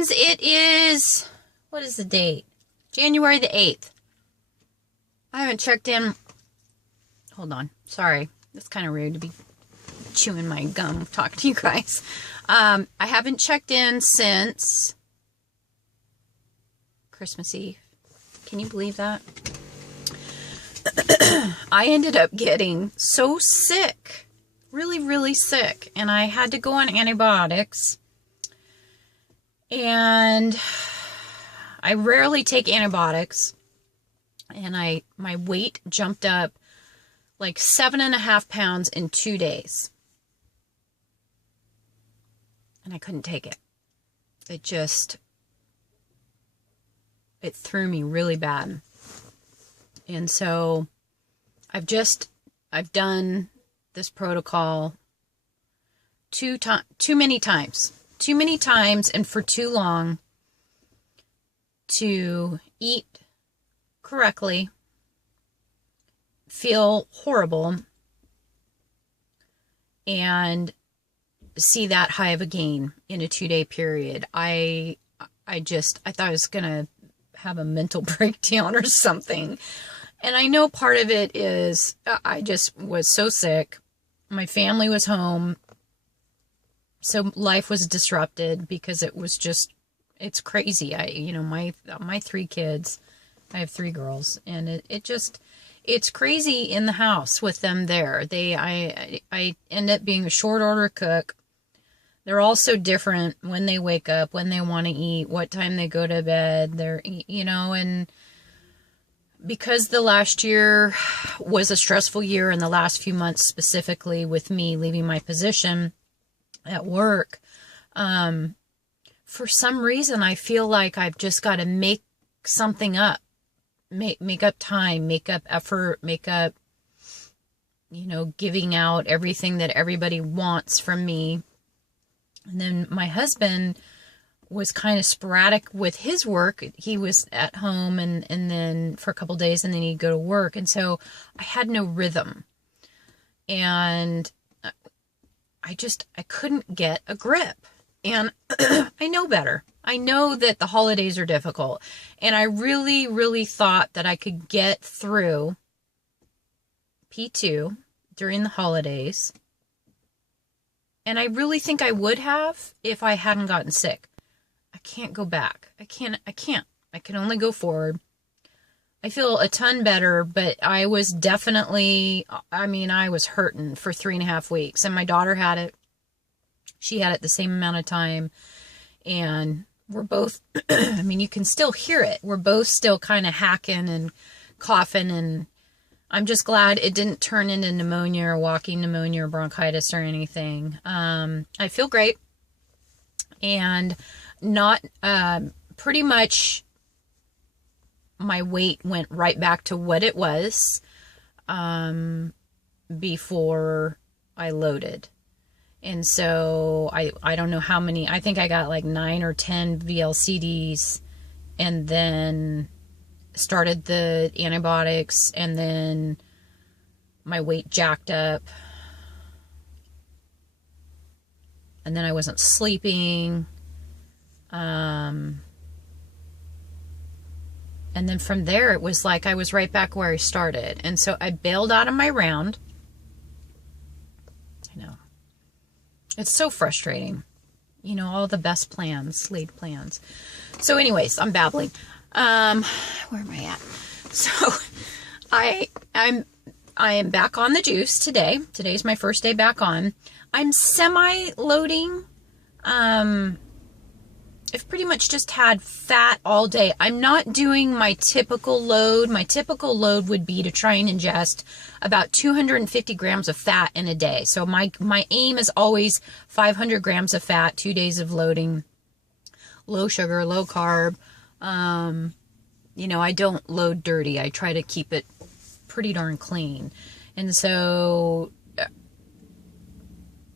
friends, it is, what is the date? January the 8th. I haven't checked in. Hold on. Sorry. That's kind of rude to be chewing my gum talking to you guys. I haven't checked in since Christmas Eve. Can you believe that? I ended up getting so sick. Really, really sick. And I had to go on antibiotics. And I rarely take antibiotics. And my weight jumped up like 7.5 pounds in 2 days. And I couldn't take it. It threw me really bad. And so I've done this protocol too many times and for too long to eat correctly, feel horrible, and see that high of a gain in a 2-day period. I thought I was going to have a mental breakdown or something. And I know part of it is I just was so sick. My family was home. So life was disrupted because it's crazy. My 3 kids, I have 3 girls, and it's crazy in the house with them there. I end up being a short order cook. They're all so different when they wake up, when they want to eat, what time they go to bed. And because the last year was a stressful year, and the last few months specifically with me leaving my position at work, for some reason I feel like I've just got to make something up, make up time, make up effort, make up, giving out everything that everybody wants from me. And then my husband was kind of sporadic with his work. He was at home and then for a couple days, and then he'd go to work. And so I had no rhythm, and I couldn't get a grip. And I know better. I know that the holidays are difficult, and I really, really thought that I could get through P2 during the holidays. And I really think I would have if I hadn't gotten sick. I can't go back. I can't. I can only go forward. I feel a ton better, but I was definitely, I was hurting for 3.5 weeks. And my daughter had it. She had it the same amount of time. And we're both, you can still hear it. We're both still kind of hacking and coughing, and I'm just glad it didn't turn into pneumonia or walking pneumonia or bronchitis or anything. I feel great, and not, pretty much my weight went right back to what it was, before I loaded. And so I don't know how many, I think I got like 9 or 10 VLCDs, and then started the antibiotics, and then my weight jacked up, and then I wasn't sleeping, and then from there it was like I was right back where I started. And so I bailed out of my round. I know, it's so frustrating, all the best plans, laid plans. So anyways, I'm babbling. Where am I at? So I am back on the juice today. Today's my first day back on. I'm semi-loading. I've pretty much just had fat all day. I'm not doing my typical load. My typical load would be to try and ingest about 250 grams of fat in a day. So my aim is always 500 grams of fat, 2 days of loading, low sugar, low carb. I don't load dirty. I try to keep it pretty darn clean. And so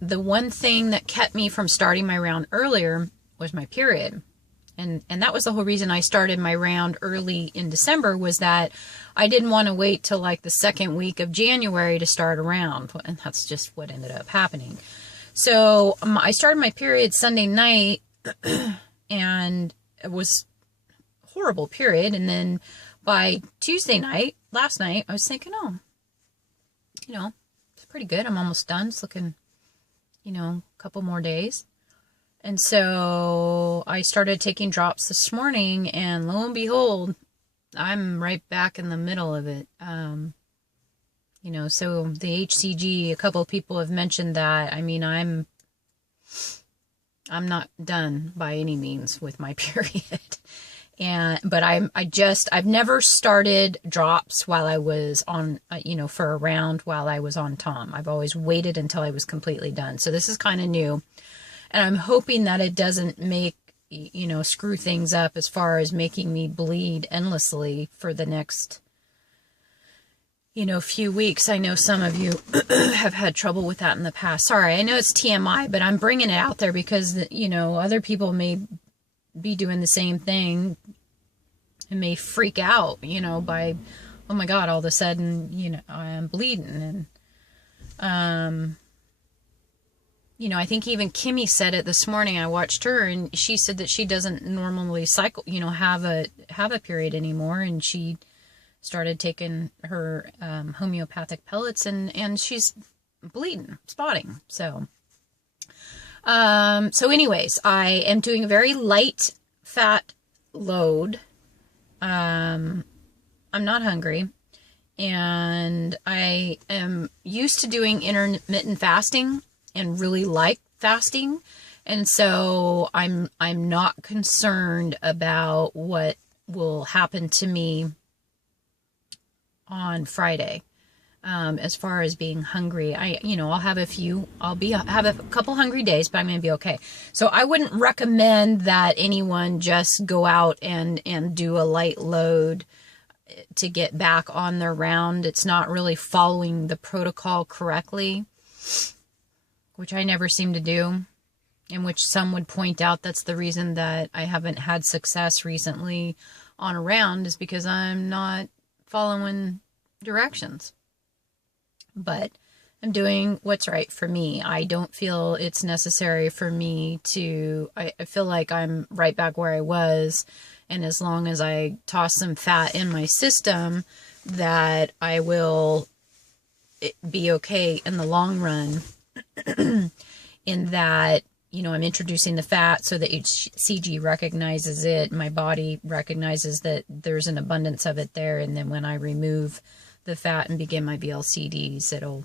the one thing that kept me from starting my round earlier was my period. And that was the whole reason I started my round early in December, was that I didn't want to wait till like the second week of January to start a round. And that's just what ended up happening. So I started my period Sunday night, and it was a horrible period. And then by Tuesday night, last night, I was thinking, oh, it's pretty good. I'm almost done. It's looking, a couple more days. And so I started taking drops this morning, and lo and behold, I'm right back in the middle of it. So the HCG, a couple of people have mentioned that. I mean, I'm not done by any means with my period. But I've never started drops while I was on, for a round while I was on Tom. I've always waited until I was completely done. So this is kind of new. And I'm hoping that it doesn't make, screw things up as far as making me bleed endlessly for the next, few weeks. I know some of you have had trouble with that in the past. Sorry, I know it's TMI, but I'm bringing it out there because, other people may be doing the same thing and may freak out, by, oh my God, all of a sudden, I'm bleeding. And, I think even Kimmy said it this morning. I watched her, and she said that she doesn't normally cycle, have a period anymore. And she started taking her homeopathic pellets, and she's bleeding, spotting. So anyways, I am doing a very light fat load. I'm not hungry, and I am used to doing intermittent fasting and really like fasting. And so I'm not concerned about what will happen to me on Friday. As far as being hungry, I'll have have a couple hungry days, but I'm going to be okay. So I wouldn't recommend that anyone just go out and do a light load to get back on their round. It's not really following the protocol correctly, which I never seem to do, in which some would point out that's the reason that I haven't had success recently on a round, is because I'm not following directions. But I'm doing what's right for me. I don't feel it's necessary for me to, I feel like I'm right back where I was. And as long as I toss some fat in my system, that I will be okay in the long run. In that, I'm introducing the fat so that HCG recognizes it. My body recognizes that there's an abundance of it there. And then when I remove the fat and begin my VLCDs, it'll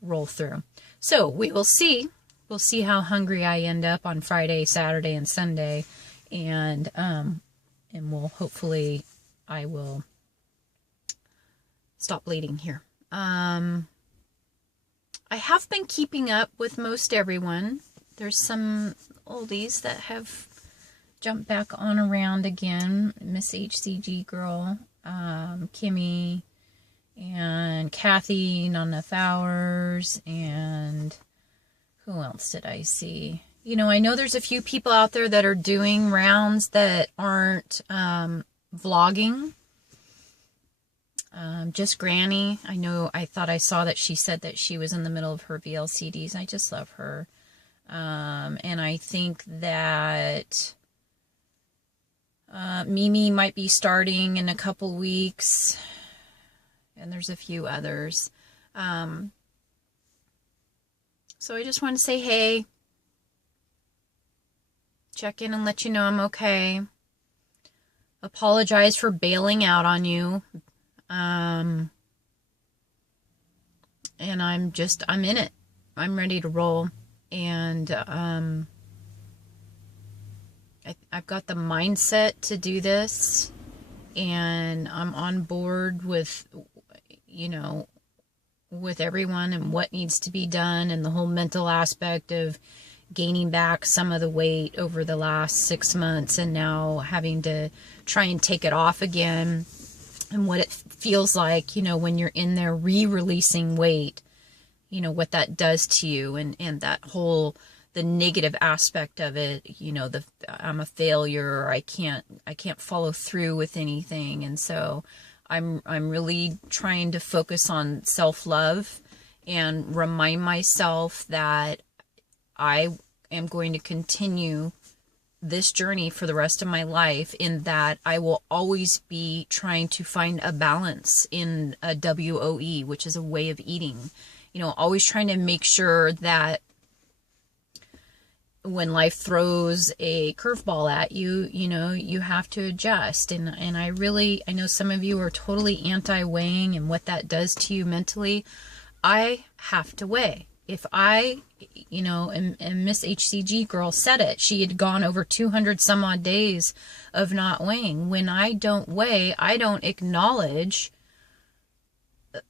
roll through. So we will see. We'll see how hungry I end up on Friday, Saturday, and Sunday. And we'll hopefully I will stop bleeding here. I have been keeping up with most everyone. There's some oldies that have jumped back on around again. Miss HCG girl, Kimmy, and Kathy, not enough hours, and who else did I see? I know there's a few people out there that are doing rounds that aren't vlogging. Just Granny. I thought I saw that she said that she was in the middle of her VLCDs. I just love her. And I think that Mimi might be starting in a couple weeks. And there's a few others. So I just want to say, hey, check in and let you know I'm okay. Apologize for bailing out on you. And I'm in it. I'm ready to roll. And, I've got the mindset to do this, and I'm on board with, with everyone and what needs to be done, and the whole mental aspect of gaining back some of the weight over the last 6 months, and now having to try and take it off again. And what it feels like, when you're in there re-releasing weight, what that does to you, and that whole, the negative aspect of it, I'm a failure, or I can't follow through with anything. And so I'm really trying to focus on self-love and remind myself that I am going to continue this journey for the rest of my life, in that I will always be trying to find a balance in a WOE, which is a way of eating. You know, always trying to make sure that when life throws a curveball at you, you know, you have to adjust. And I know some of you are totally anti-weighing and what that does to you mentally. I have to weigh. If I, you know, and Miss HCG girl said it, she had gone over 200 some odd days of not weighing. When I don't weigh, I don't acknowledge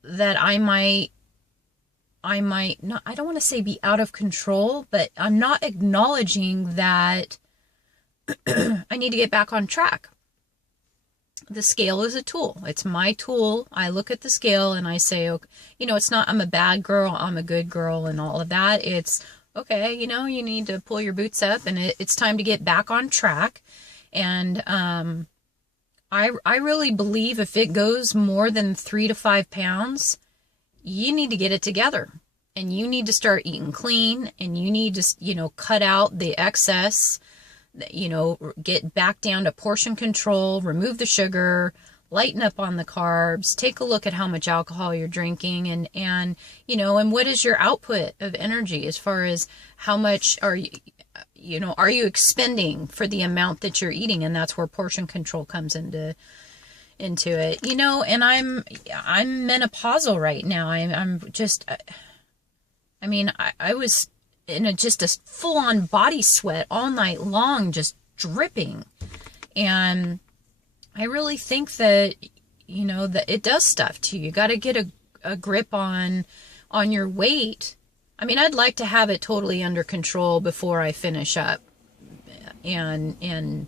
that I might not, I don't want to say be out of control, but I'm not acknowledging that I need to get back on track. The scale is a tool. It's my tool. I look at the scale and I say, okay, you know, it's not, I'm a bad girl, I'm a good girl and all of that. It's, okay, you know, you need to pull your boots up and it's time to get back on track. And I really believe if it goes more than 3 to 5 pounds, you need to get it together. And you need to start eating clean, and you need to, you know, cut out the excess, you know, get back down to portion control, remove the sugar, lighten up on the carbs, take a look at how much alcohol you're drinking, and you know, and what is your output of energy, as far as how much are you know, are you expending for the amount that you're eating? And that's where portion control comes into it, you know. And I'm menopausal right now. I'm just, I mean, I was in just a full-on body sweat all night long, just dripping. And I really think that, you know, that it does stuff to you. You got to get a grip on your weight. I mean, I'd like to have it totally under control before I finish up. And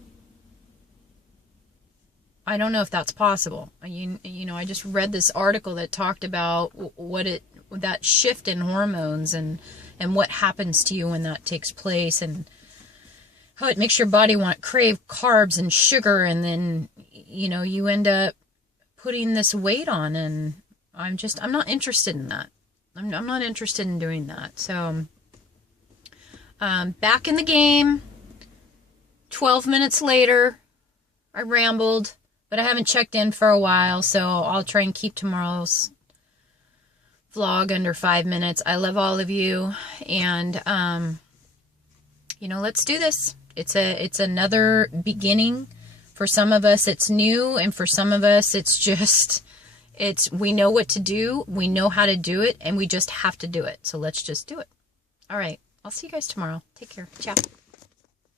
I don't know if that's possible. You know, I just read this article that talked about that shift in hormones and what happens to you when that takes place, and how it makes your body crave carbs and sugar, and then, you know, you end up putting this weight on. And I'm not interested in that. I'm not interested in doing that. So back in the game, 12 minutes later, I rambled, but I haven't checked in for a while, so I'll try and keep tomorrow's vlog under 5 minutes. I love all of you, and you know, let's do this. It's another beginning. For some of us it's new, and for some of us we know what to do, we know how to do it, and we just have to do it. So let's just do it. All right, I'll see you guys tomorrow. Take care. Ciao.